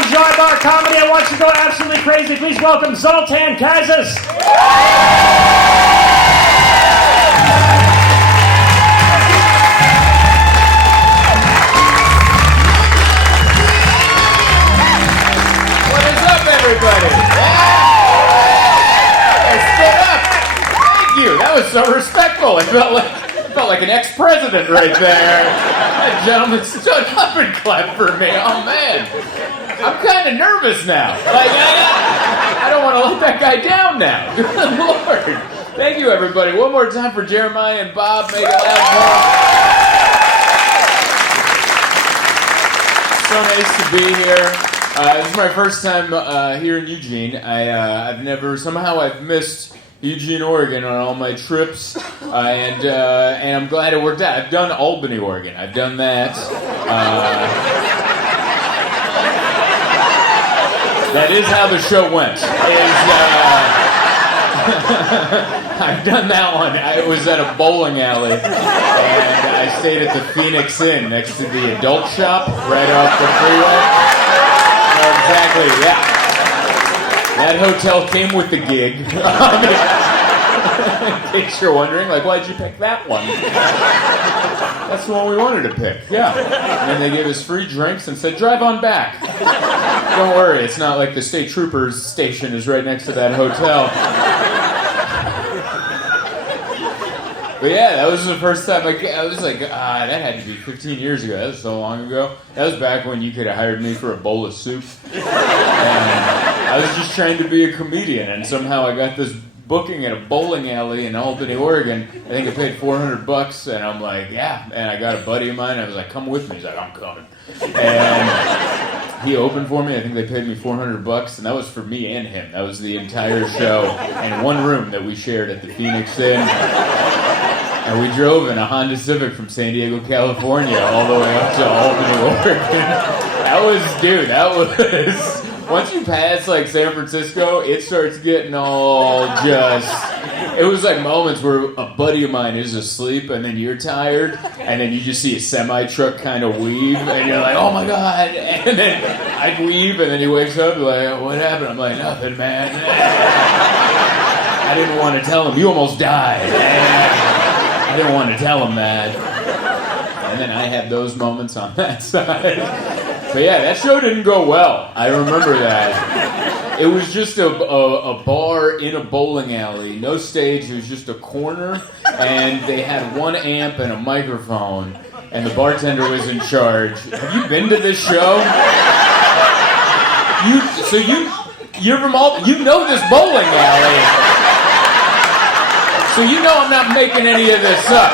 on Joy Bar Comedy. I want you to go absolutely crazy. Please welcome Zoltan Kaszas. What is up, everybody? I stood up. Thank you. That was so respectful. It felt like an ex-president right there. That gentleman stood up and clapped for me. Oh, man. I'm kind of nervous now. Like, I don't want to let that guy down now. Good Lord. Thank you, everybody. One more time for Jeremiah and Bob. Make it loud for them. So nice to be here. This is my first time here in Eugene. I've missed Eugene, Oregon on all my trips, and I'm glad it worked out. I've done Albany, Oregon. I've done that. That is how the show went. I've done that one. I was at a bowling alley, and I stayed at the Phoenix Inn next to the adult shop right off the freeway. Exactly, yeah. That hotel came with the gig. In case you're wondering, like, why'd you pick that one? That's the one we wanted to pick, yeah. And they gave us free drinks and said, drive on back. Don't worry, it's not like the state troopers station is right next to that hotel. But yeah, that was the first time I was like, that had to be 15 years ago. That was so long ago. That was back when you could have hired me for a bowl of soup. And I was just trying to be a comedian, and somehow I got this booking at a bowling alley in Albany, Oregon. I think I paid $400, and I'm like, yeah. And I got a buddy of mine, I was like, come with me. He's like, I'm coming. And he opened for me. I think they paid me $400, and that was for me and him. That was the entire show in one room that we shared at the Phoenix Inn. And we drove in a Honda Civic from San Diego, California, all the way up to Albany, Oregon. That was, once you pass, like, San Francisco, it starts getting all it was like moments where a buddy of mine is asleep, and then you're tired, and then you just see a semi-truck kind of weave, and you're like, oh my God, and then I weave, and then he wakes up, like, what happened? I'm like, nothing, man. I didn't want to tell him, you almost died. I didn't want to tell him that. And then I had those moments on that side. But yeah, that show didn't go well. I remember that. It was just a bar in a bowling alley. No stage. It was just a corner. And they had one amp and a microphone. And the bartender was in charge. Have you been to this show? You're from you know this bowling alley. So you know I'm not making any of this up.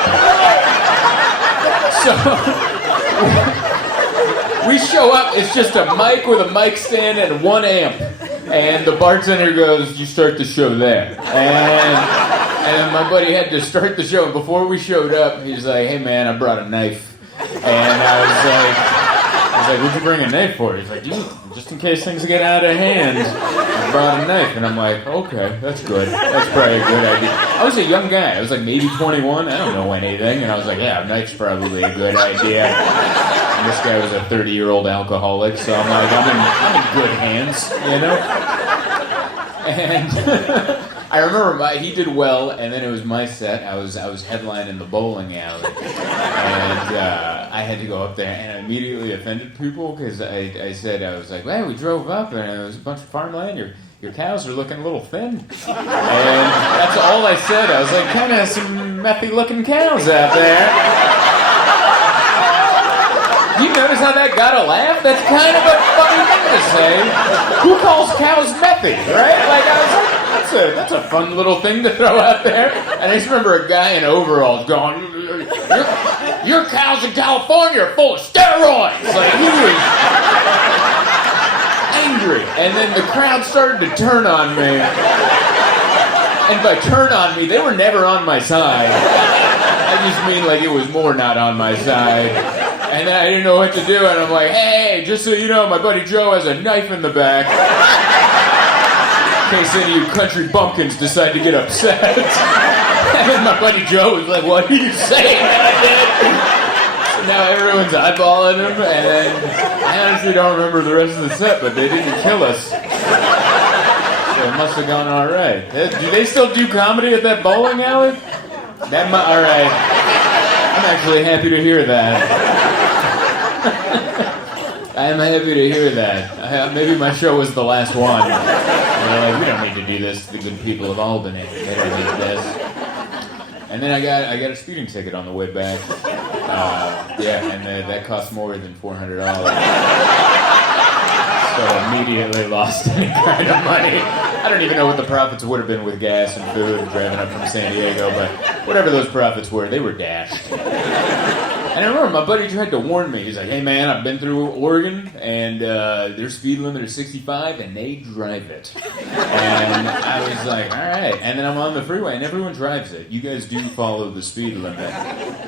So we show up, it's just a mic with a mic stand and one amp. And the bartender goes, you start the show there. And my buddy had to start the show. And before we showed up, he's like, hey man, I brought a knife. And I was like, what'd you bring a knife for? He's like, just in case things get out of hand, I brought a knife. And I'm like, okay, that's good. That's probably a good idea. I was a young guy. I was like maybe 21. I don't know anything. And I was like, yeah, a knife's probably a good idea. And this guy was a 30-year-old alcoholic, so I'm like, I'm in good hands, you know? And I remember he did well, and then it was my set. I was headlining the bowling alley, and I had to go up there, and I immediately offended people because I was like, well, we drove up, and it was a bunch of farmland. Your cows are looking a little thin. And that's all I said. I was like, kind of some methy-looking cows out there. You notice how that got a laugh? That's kind of a funny thing to say. Who calls cows methy, right? Like, I was like, that's a fun little thing to throw out there. And I just remember a guy in overalls going, your cows in California are full of steroids. Like, he was angry. And then the crowd started to turn on me. And by turn on me, they were never on my side. I just mean like it was more not on my side. And then I didn't know what to do, and I'm like, hey, just so you know, my buddy Joe has a knife in the back. In case any of you country bumpkins decide to get upset. And then my buddy Joe was like, what are you saying? And I did. now everyone's eyeballing him, and I honestly don't remember the rest of the set, but they didn't kill us. So it must have gone all right. Do they still do comedy at that bowling alley? All right. I'm actually happy to hear that. I am happy to hear that. Maybe my show was the last one. They're like, we don't need to do this to the good people of Albany. They don't need this. And then I got a speeding ticket on the way back. And that cost more than $400. So immediately lost any kind of money. I don't even know what the profits would have been with gas and food and driving up from San Diego, but whatever those profits were, they were dashed. And I remember my buddy tried to warn me. He's like, hey man, I've been through Oregon, and their speed limit is 65, and they drive it. And I was like, all right. And then I'm on the freeway, and everyone drives it. You guys do follow the speed limit.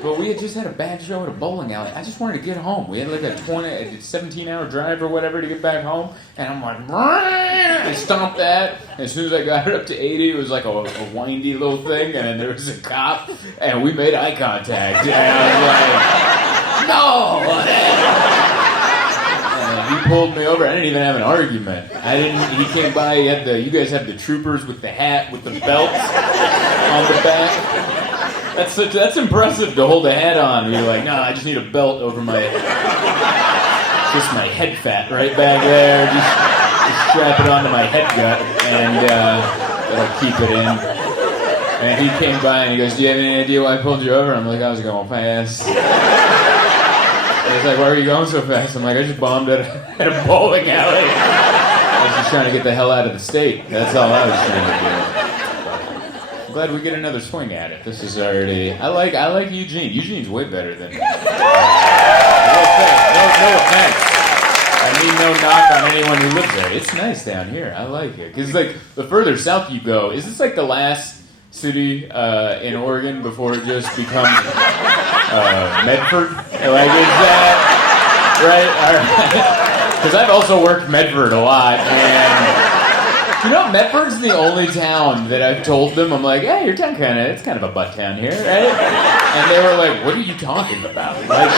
But we had just had a bad show at a bowling alley. I just wanted to get home. We had like a 17-hour drive or whatever to get back home, and I'm like, I stomped that. And as soon as I got it up to 80, it was like a windy little thing, and then there was a cop, and we made eye contact. And I was like, no! And he pulled me over. I didn't even have an argument. He came by. You guys have the troopers with the hat with the belts on the back. That's impressive to hold a hat on. And you're like, no, I just need a belt over my head fat right back there. Just strap it onto my head gut, and that'll keep it in. And he came by and he goes, do you have any idea why I pulled you over? I'm like, I was going fast. He's like, why are you going so fast? I'm like, I just bombed at a bowling alley. I was just trying to get the hell out of the state. That's all I was trying to do. I'm glad we get another swing at it. This is already... I like Eugene. Eugene's way better than me. No offense. I mean no knock on anyone who lives there. It's nice down here. I like it. Because, like, the further south you go, is this like the last city in Oregon before it just becomes Medford? Like, is that right? Because I've also worked Medford a lot, and you know, Medford's the only town that I've told them, I'm like, hey, your town it's kind of a butt town here, right? And they were like, what are you talking about? Like,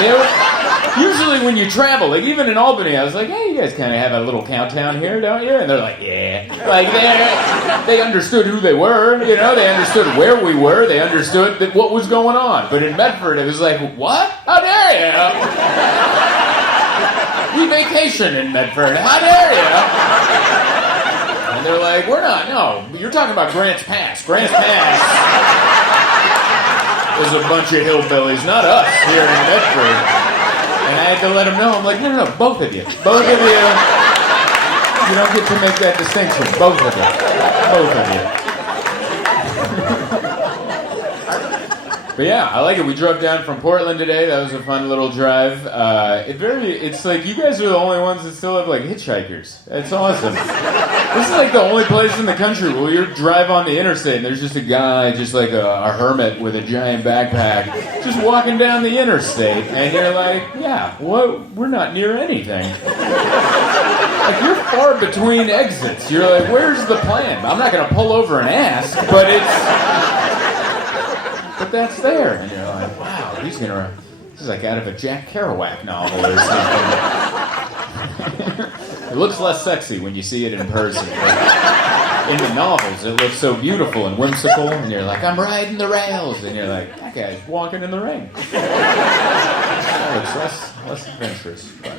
usually when you travel, like even in Albany, I was like, hey, you guys kind of have a little cow town here, don't you? And they're like, yeah. Like, they understood who they were, you know, they understood where we were, they understood what was going on. But in Medford, it was like, what? How dare you? We vacation in Medford, how dare you? And they're like, no, you're talking about Grants Pass. Grants Pass is a bunch of hillbillies, not us here in Medford. And I had to let them know, I'm like, no, both of you. Both of you. You don't get to make that distinction. Both of you. Both of you. But yeah, I like it. We drove down from Portland today. That was a fun little drive. It's like you guys are the only ones that still have like hitchhikers. It's awesome. This is like the only place in the country where you drive on the interstate and there's just a guy, just like a hermit with a giant backpack, just walking down the interstate, and you're like, yeah, we're not near anything. Like, you're far between exits. You're like, where's the plan? I'm not going to pull over and ask, but that's there. And you're like, wow, this is like out of a Jack Kerouac novel or something. It looks less sexy when you see it in person. In the novels, it looks so beautiful and whimsical, and you're like, I'm riding the rails, and you're like, that guy's walking in the rain. It looks less adventurous. But.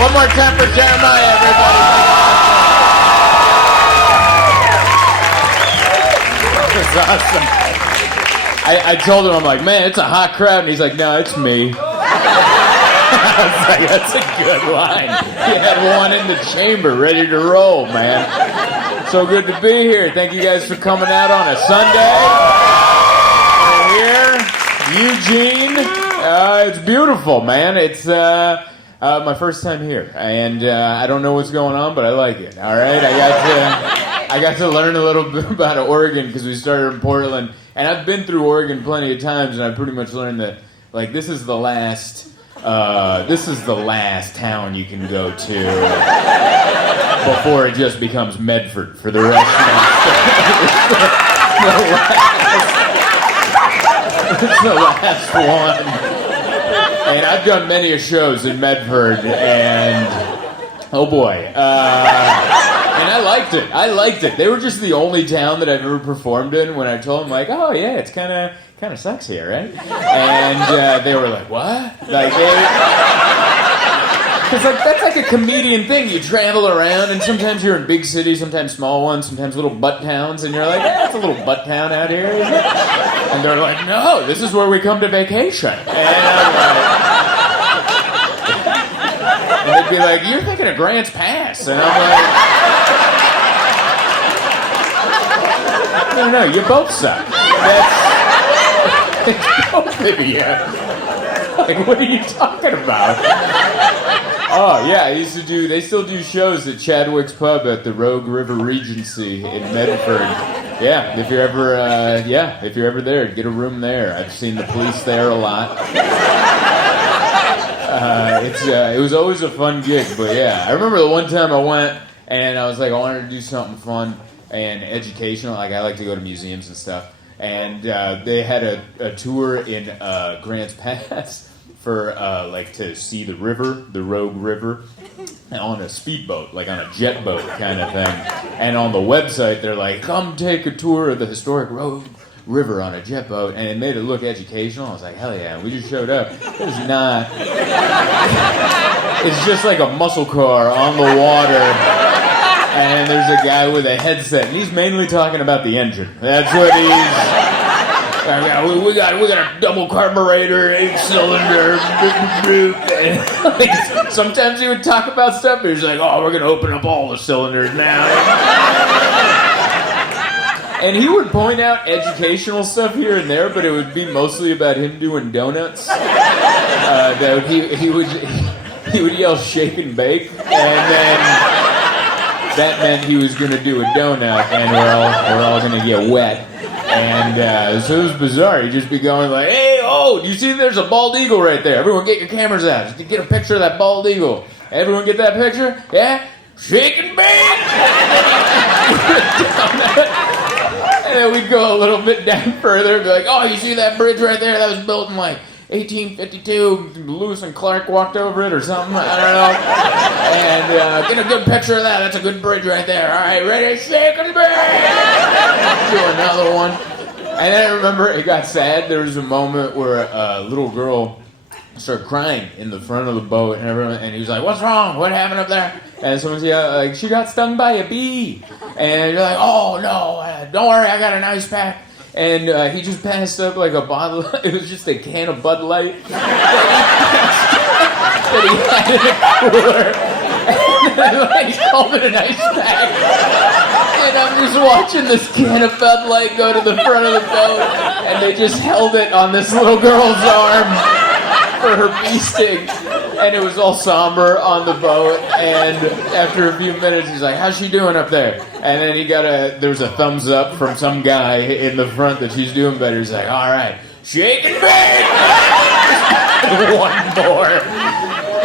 One more time for Jeremiah, everybody. That's awesome. I told him, I'm like, man, it's a hot crowd. And he's like, no, it's me. I was like, that's a good line. You had one in the chamber ready to roll, man. So good to be here. Thank you guys for coming out on a Sunday. We're here. Eugene. It's beautiful, man. It's my first time here. And I don't know what's going on, but I like it. All right? I got to learn a little bit about Oregon because we started in Portland. And I've been through Oregon plenty of times, and I pretty much learned that, like, this is the last town you can go to before it just becomes Medford for the rest of It's the last one. And I've done many shows in Medford, and oh boy. And I liked it. They were just the only town that I've ever performed in. When I told them, like, oh yeah, it's kind of sucks here, right? And they were like, what? Like, because that's like a comedian thing. You travel around, and sometimes you're in big cities, sometimes small ones, sometimes little butt towns, and you're like, yeah, it's a little butt town out here, isn't it? And they're like, no, this is where we come to vacation. And I'm like, and they'd be like, you're thinking of Grants Pass. And I'm like, no, you both suck. It's both of you. Like, what are you talking about? Oh, yeah, they still do shows at Chadwick's Pub at the Rogue River Regency in Medford. Yeah, if you're ever there, get a room there. I've seen the police there a lot. It was always a fun gig, but yeah. I remember the one time I went, and I was like, I wanted to do something fun and educational. Like, I like to go to museums and stuff. And they had a tour in Grants Pass for to see the river, the Rogue River, on a speedboat, like on a jet boat kind of thing. And on the website, they're like, come take a tour of the historic Rogue River on a jet boat, and it made it look educational. I was like, hell yeah, we just showed up. It's not. It's just like a muscle car on the water, and there's a guy with a headset, and he's mainly talking about the engine. That's what he's. We got a double carburetor, 8-cylinder. Sometimes he would talk about stuff, but he's like, oh, we're gonna open up all the cylinders now. And he would point out educational stuff here and there, but it would be mostly about him doing donuts. That he would yell shake and bake, and then that meant he was going to do a donut, and we're all going to get wet. And so it was bizarre. He'd just be going like, hey, do you see there's a bald eagle right there? Everyone get your cameras out. Just get a picture of that bald eagle. Everyone get that picture? Yeah? Shake and bake! And then we'd go a little bit down further and be like, oh, you see that bridge right there? That was built in like 1852. Lewis and Clark walked over it or something. I don't know. And get a good picture of that. That's a good bridge right there. All right, ready? Shake and bake! Do another one. And then I remember it got sad. There was a moment where a little girl started crying in the front of the boat, and he was like, what's wrong? What happened up there? And someone's like, she got stung by a bee. And you're like, oh no, don't worry, I got an ice pack. And he just passed up like a bottle. It was just a can of Bud Light that he had in a cooler. And he called it an ice pack. And I'm just watching this can of Bud Light go to the front of the boat, and they just held it on this little girl's arm for her bee sting. And it was all somber on the boat, and after a few minutes, he's like, how's she doing up there? And then there was a thumbs up from some guy in the front that she's doing better. He's like, all right, shake and bake! One more.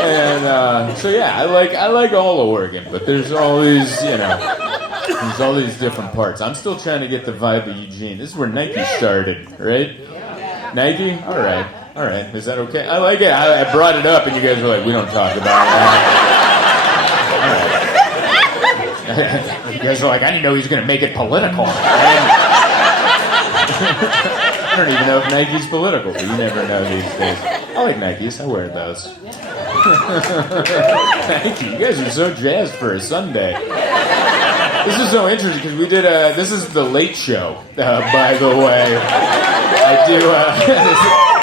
And so yeah, I like all of Oregon, but there's all these, there's all these different parts. I'm still trying to get the vibe of Eugene. This is where Nike started, right? Nike? All right. Is that okay? I like it. I brought it up, and you guys were like, we don't talk about it. All right. You guys were like, I didn't know he was going to make it political. I don't even know if Nike's political, but you never know these days. I like Nikes. I wear those. Thank you. You guys are so jazzed for a Sunday. This is so interesting because we did this is the Late Show, by the way. I do,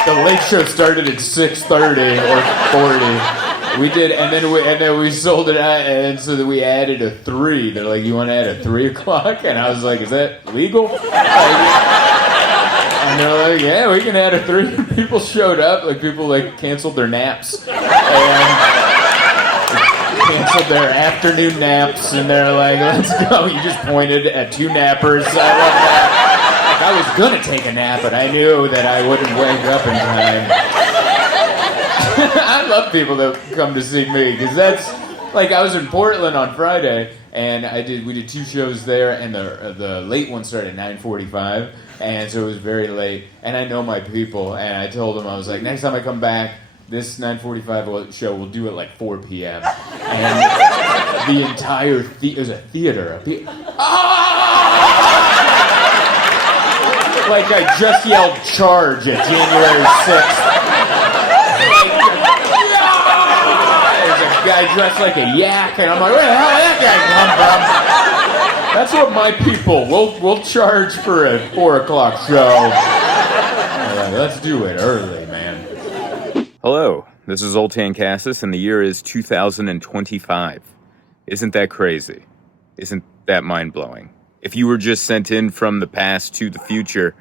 the Late Show started at 6:30 or 40. We did, and then we sold it out, and so that we added a 3. They're like, you want to add a 3 o'clock? And I was like, is that legal? And they're like, yeah, we can add a 3. People showed up, people canceled their naps. And canceled their afternoon naps, and they're like, let's go. You just pointed at 2 nappers. I love that. I was gonna take a nap, but I knew that I wouldn't wake up in time. I love people that come to see me, because Like, I was in Portland on Friday, and we did 2 shows there, and the late one started at 9:45, and so it was very late. And I know my people, and I told them, I was like, next time I come back, this 9:45 show will do it like 4 p.m. And the entire it was a theater. Like I just yelled charge at January 6th. There's a guy dressed like a yak, and I'm like, where the hell did that guy come from? That's what my people, we'll charge for a 4 o'clock show. Let's do it early, man. Hello, this is Zoltan Kaszas, and the year is 2025. Isn't that crazy? Isn't that mind-blowing? If you were just sent in from the past to the future,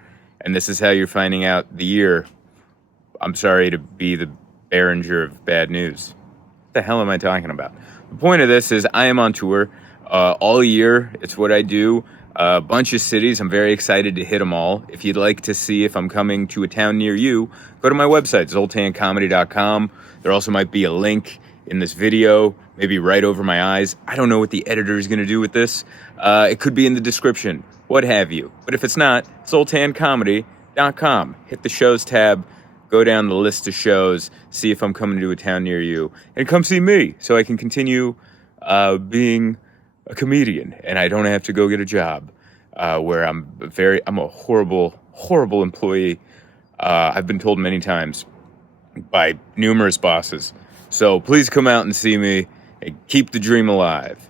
and this is how you're finding out the year, I'm sorry to be the bearer of bad news. What the hell am I talking about? The point of this is I am on tour all year. It's what I do. A bunch of cities. I'm very excited to hit them all. If you'd like to see if I'm coming to a town near you, go to my website, zoltancomedy.com. There also might be a link in this video, maybe right over my eyes. I don't know what the editor is going to do with this. It could be in the description, what have you. But if it's not, zoltancomedy.com. Hit the shows tab, go down the list of shows, see if I'm coming to a town near you, and come see me so I can continue being a comedian and I don't have to go get a job where I'm a horrible employee. I've been told many times by numerous bosses. So please come out and see me and keep the dream alive.